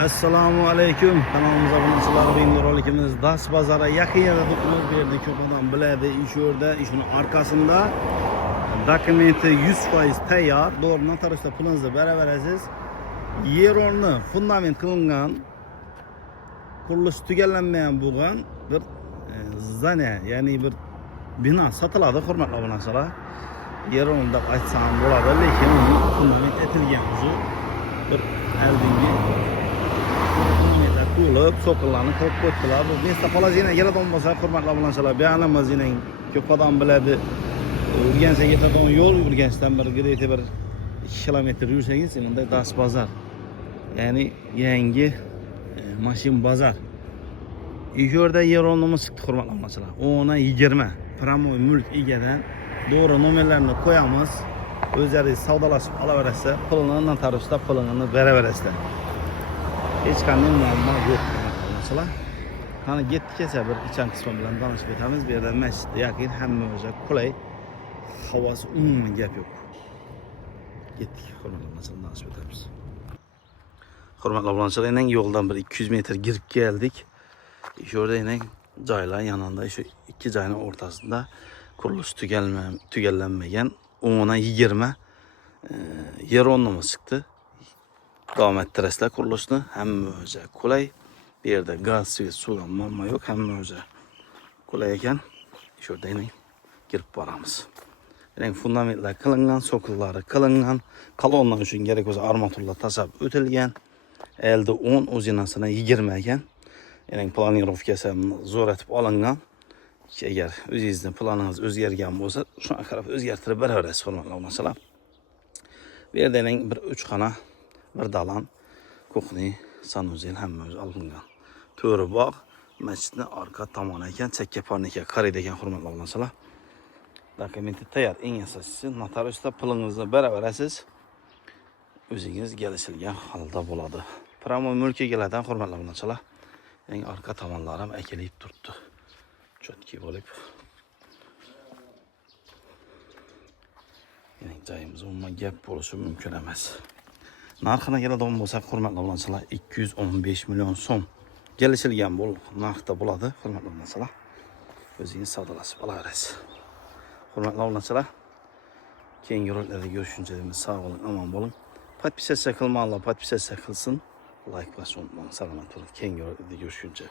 Assalomu alaykum. Kanalımıza abunachilari, bugungi rolikimiz Das bozori yaqin yerda turibmiz. Bu yerda ko'p odam biladi. Shu yerda, shuni arkasında dokumenti 100% tayyor. Doğru notaryusda pulingizni beraverasiz. Yer o'rni fundament qilingan, qurilishi tugallanmagan bo'lgan bir zdaniya, ya'ni bir bino sotiladi, hurmatli obunachilar. Yer o'rni deb aytsam bo'ladi, lekin uni fundament etilgan o'zi bir aldingi to'lib, so'qillarni qo'yib qo'ydilar. Bu mesda polazina yaradon bo'lsa, hurmatli obunachilar, be'anamaz yining ko'p odam biladi. Urgancha yetadigan yo'l, Urganchdan bir где-то bir 2 kilometr yursangiz, bunda Das bozor. Ya'ni yangi mashin bozor. Shu yerda yer o'rnimiz chiqdi, hurmatli obunachilar. 10-20 pramoy mulk egadan to'g'ri nomerlarni qo'yamiz. O'zlaringiz savdolashib olaverasizlar, pulini notaryusda pulini beraverasizlar. Hech qanday muammo yo'q, masalan. Qani ketdik esa bir ichan qismi bilan tanishib o'tamiz. Bu yerda masjidga yaqin, hamma o'zi qulay. Havosi umuman gap yo'q. Ketdik, hurmatli obunachilar, tanishib o'tamiz. Hurmatli obunachilar, endi yo'ldan bir 200 metr girib keldik. Shu yerda endi joylar yanında, shu ikki joyning o'rtasida qurilish tugallanmagan 10-20 yer o'rnimiz chiqdi. Davom ettirasizlar qurilishni, hamma o'zi qulay. Bu yerda gaz, suvdan muammo yo'q, hamma o'zi qulay ekan. Shu yerda endi kirib boramiz. Endi fundamentlar qilingan, so'qillari qilingan, kolonnalar uchun kerak bo'lsa armaturlar tasab o'tilgan. Elde 10, o'zinasini 20 ekan. Endi planirovkasi zo'r etib olingan. Agar o'zingizning planingiz o'zgargan bo'lsa, shuna qarab o'zgartirib beraverasiz, hurmatli obunachilar. Bu yerda endi bir 3 xona, bir dalan, kuxni, sanuzel hamma o'zi olingan. To'ri bog', masjidning orqa tomoni ekan, chakka parnika qaraydi ekan, hurmatli obunachilar. Dokumenti tayyor, eng asosiysi notariusda pulingizni beraverasiz. O'zingiz kelishilgan holda bo'ladi. Pramoy mulk egalaridan, hurmatli obunachilar, eng orqa tomonlari ham akilib turibdi. Chotki bo'lib. Ya'ni joyimiz umuman gap bo'lishi mumkin emas. Narxini keladigan bo'lsak, hurmatli obunachilar, 215 million so'm kelishilgan narxda bo'ladi, hurmatli obunachilar. O'zingiz savdolashib olaverasiz. Hurmatli obunachilar, keyingi roliklarda görüşünce sağ olun, aman bo'lin. Podpisatsiya qilmaganlar podpisatsiya qilsin. Like bosishni unutmang. Salomat bo'ling. Keyingi roliklarda görüşünce.